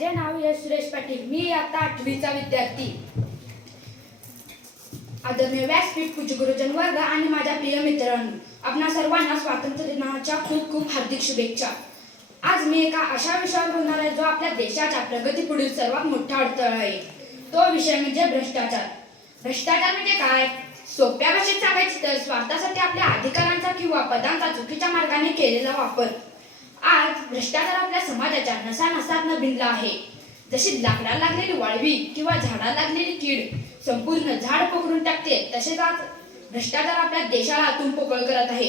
माझे नाव यश सुरेश पाटील. मी आता 8वीचा विद्यार्थी. आदरणीय व्यासपीठ, पूज्य गुरुजन वर्ग आणि माझ्या प्रिय मित्रांनो, आपणा सर्वांना स्वातंत्र्य दिनाच्या खूप खूप हार्दिक शुभेच्छा. आज मी एका अशा विषयावर बोलणार आहे जो आपल्या देशाच्या प्रगतीपुढील सर्वात मोठा अडथळा आहे. तो विषय म्हणजे भ्रष्टाचार. भ्रष्टाचार म्हणजे काय? सोप्या भाषेत सांगायचे तर स्वार्थासाठी आपल्या अधिकारांचा किंवा पदांचा चुकीच्या मार्गाने केलेला वापर. आज भ्रष्टाचार आपल्या समाजाच्या नसानसात भिनला आहे. जशी लाकडाला लागलेली वाळवी किंवा झाडाला लागलेली कीड संपूर्ण झाड पकडून टाकते, तसेच आज भ्रष्टाचार आपल्या देशाला आतून पोकळ करत आहे.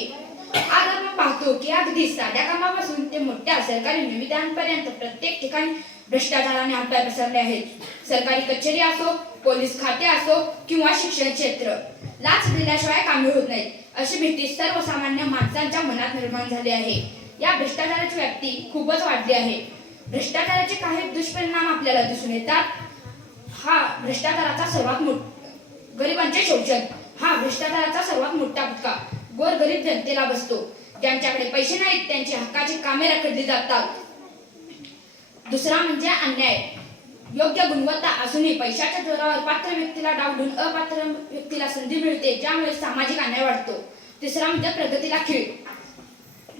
आज आपण पाहतो की अगदी साध्या कामापासून ते मोठ्या सरकारी निविदांपर्यंत प्रत्येक ठिकाणी भ्रष्टाचाराने हातपाय पसरले आहेत. सरकारी कचेरी असो, पोलीस खाते असो किंवा शिक्षण क्षेत्र, लाच दिल्याशिवाय कामे होत नाहीत अशी भीती सर्वसामान्य माणसांच्या मनात निर्माण झाली आहे. या भ्रष्टाचाराची व्याप्ती खूपच वाढली आहे. भ्रष्टाचाराचे काही दुष्परिणाम आपल्याला दिसून येतात. गरिबांचे शोषण हा भ्रष्टाचाराचा सर्वात मोठा फटका गोरगरीब जनतेला बसतो. ज्यांच्याकडे पैसे नाहीत त्यांची हक्काची कामे रखडली जातात. दुसरा म्हणजे अन्याय. योग्य गुणवत्ता असूनही पैशाच्या जोरावर पात्र व्यक्तीला डावलून अपात्र व्यक्तीला संधी मिळते, ज्यामुळे सामाजिक अन्याय वाढतो. तिसरा म्हणजे प्रगतीला खीळ.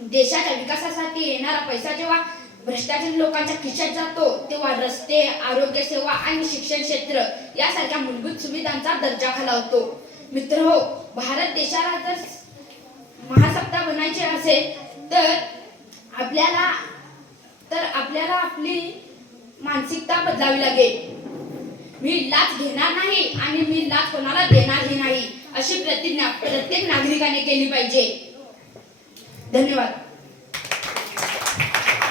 देशाच्या विकासासाठी येणारा पैसा जेव्हा भ्रष्टाचारी लोकांच्या खिशात जातो, तेव्हा रस्ते, आरोग्य सेवा आणि शिक्षण क्षेत्र यासारख्या मूलभूत सुविधांचा दर्जा खालावतो. मित्रहो, भारत देशाला जर महासत्ता बनायचे असेल तर आपल्याला आपली मानसिकता बदलावी लागेल. मी लाच घेणार नाही आणि मी लाच कोणाला देणारही नाही अशी प्रतिज्ञा प्रत्येक नागरिकाने केली पाहिजे. धन्यवाद.